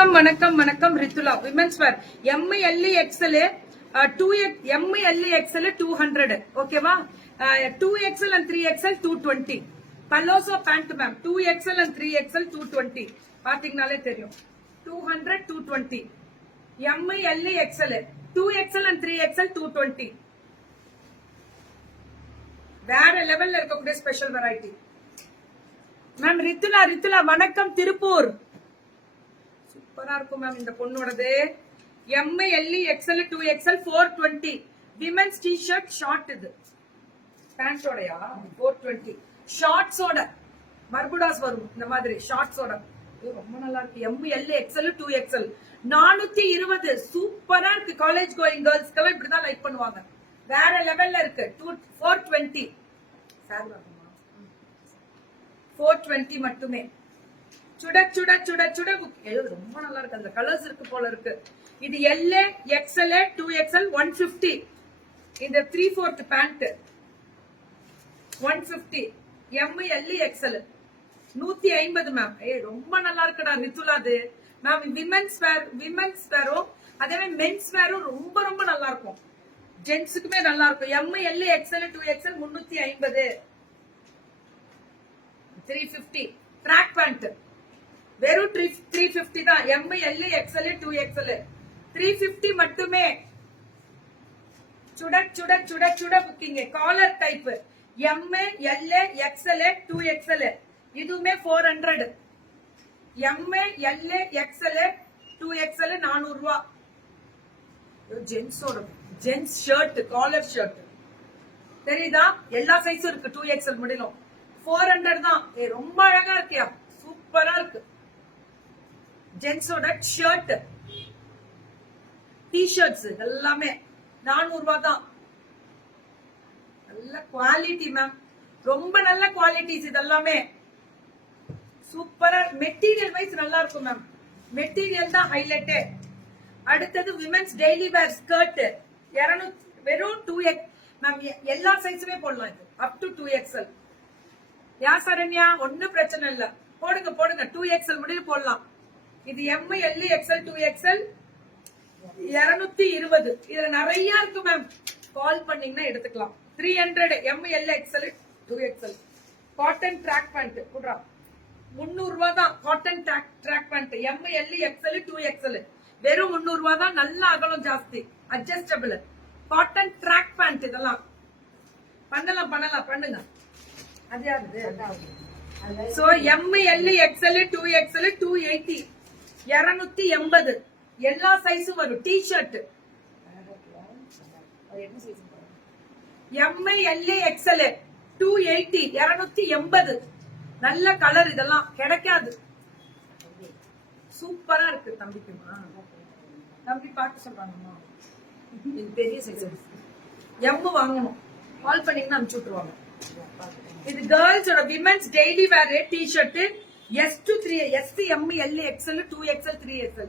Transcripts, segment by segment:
வணக்கம் வணக்கம் ரித்துலா விமென்ஸ் வேர் ML XL 2X ML XL 200 ஓகேவா 2XL and 3XL 220 palazzo pant ma'am 2XL and 3XL 220 பாத்தீங்கனாலே தெரியும் 200 220 ML XL 2XL and 3XL 220 வேற லெவல்ல இருக்கக்கூடிய ஸ்பெஷல் வெரைட்டி மேம் ரித்துலா வணக்கம் திருப்பூர் சூப்பரா இருக்கும் மேம் இந்த பொண்ணோடது ML XL 2XL 420 women's T-shirt short இது பேண்டோடயா 420 ஷார்ட்ஸோட பர்புடாஸ் வரும் இந்த மாதிரி ஷார்ட்ஸோட ரொம்ப நல்லா இருக்கு ML XL 2XL 420 சூப்பரா இருக்கு காலேஜ் கோயிங் கேர்ள்ஸ்க்கு இப்படிதான் லைக் பண்ணுவாங்க வேற லெவல்ல இருக்கு 420 420 மட்டுமே சுட சுட சுட சுட ரொம்ப நல்லா இருக்கு அந்த கலர்ஸ் இருக்கு போல இருக்கு இது L XL 2XL 150 இந்த 3/4 பேண்ட் 150 ML XL 150 மேம் ரொம்ப நல்லா இருக்குடா ரித்துலாது மேம் விமென்ஸ் வேரும் அதே மாதிரி மென்ஸ் வேரும் ரொம்ப ரொம்ப நல்லா இருக்கும் ஜென்ட்ஸுக்குமே நல்லா இருக்கும் ML XL 2XL 350 350 track pant வெறும் 350 தான் ML XL 2XL 350 மட்டுமே சுட சுட சுட சுட booking collar type ML XL 2XL இதுவுமே 400 ML XL 2XL 400 ரூபாய் ஜென்ஸ் ஷர்ட் காலர் ஷர்ட் தெரியுதா எல்லா சைஸும் இருக்கு 2XL முடியலும் 400 தான் ரொம்ப அழகா இருக்கியா சூப்பரா இருக்கு ஜென்ஸோட ஷர்ட் டி-ஷர்ட்ஸ் எல்லாமே 400 ரூபாய் தான் நல்ல குவாலிட்டி மேம் ரொம்ப நல்ல குவாலிட்டிஸ் இதெல்லாமே சூப்பரா மெட்டீரியல் வைஸ் நல்லா இருக்கும் மேம் மெட்டீரியல் தான் ஹைலைட் அடுத்தது விமென்ஸ் டெய்லி வேர் ஸ்கர்ட் 200 வெறும் 2X மேம் எல்லா சைஸுமே போடலாம் இது அப் டு 2XL யா சரண்யா ஒன்னும் பிரச்சனை இல்ல போடுங்க 2XL முடிவு போடலாம் இது ML XL 2XL 220 இதுல நிறைய இருக்கு மேம் கால் பண்ணீங்கன்னா எடுத்துக்கலாம் 300 ML XL 2XL cotton track pant குடுறா 300 ரூபாய் தான் cotton track pant ML XL 2XL வெறும் 300 ரூபாய் தான் நல்ல அகலம் ஜாஸ்தி அட்ஜஸ்டபிள் காட்டன் ட்ராக் பேண்ட் இதெல்லாம் பண்ணுங்க அது யாரு சோ ML XL 2XL 280 280 எல்லா சைஸும் வரும் டி-ஷர்ட் ML XL 280 280 நல்ல கலர் இதெல்லாம் கிடைக்காது சூப்பரா இருக்கு தம்பிக்குமா தம்பி பார்த்து சொல்றாங்கம்மா இது பெரிய சைஸ் M வாங்கணும் கால் பண்ணீங்கன்னா அனுப்பிச்சு விட்டுருவாங்க இது கேர்ள்ஸோட women's daily wear t-shirt S to 3 SC ML XL 2XL 3XL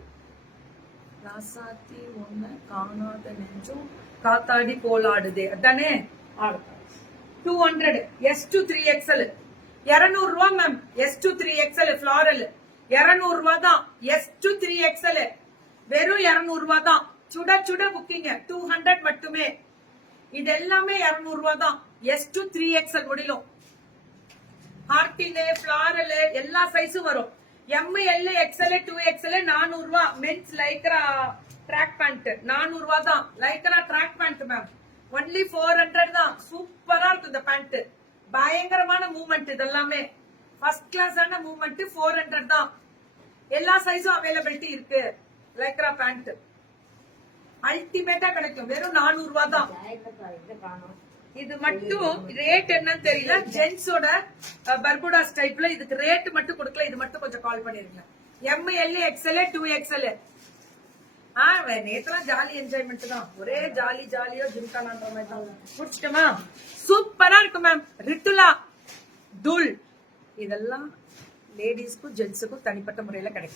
ராசாத்தி ஒண்ணு காணாத நெஞ்சும் காத்தாடி போலாடுதே அதானே 200 S to 3XL 200 ரூபாய் ma'am S to 3XL floral 200 ரூபாய் தான் S to 3XL வெறும் 200 ரூபாய் தான் சுட சுட புக்கிங் 200 மட்டுமே இது எல்லாமே 200 ரூபாய் தான் S to 3XL முடியலும் ஹார்டின் ஃபிளாரல் எல்லா சைஸும் வரும் ML XL 2XL 400 ரூபாய் மென்ஸ் லைக்ரா ட்ராக் பேண்ட் 400 ரூபாய் தான் lycra track pant ma'am only 400 தான் சூப்பரா இருக்கு இந்த பேண்ட் பயங்கரமான மூவ்மெண்ட் இதெல்லாமே ஃபர்ஸ்ட் கிளாஸான மூவ்மெண்ட் 400 தான் எல்லா சைஸும் அவைலபிலிட்டி இருக்கு லைக்ரா பேண்ட் அல்டிமேட்டா கிடைக்கும் வெறும் 400 ரூபாய் தான் இது மட்டும் ரேட் என்னன்னு தெரியல ஜென்ஸோட பர்புடாஸ் டைப்ல இதுக்கு ரேட் மட்டும் கொடுக்கல இது மட்டும் கொஞ்சம் கால் பண்ணிருங்க ML XL 2XL நேத்தெல்லாம் ஜாலி என்ஜாய்மெண்ட் தான் ஒரே ஜாலியோ ஜிம்கானான்ற மாதிரி தான் முடிச்சிட்டோமா சூப்பரா இருக்கு மேம் ரித்துலா தூள் இதெல்லாம் லேடிஸ்க்கும் ஜென்ஸுக்கும் தனிப்பட்ட முறையில கிடைக்கும்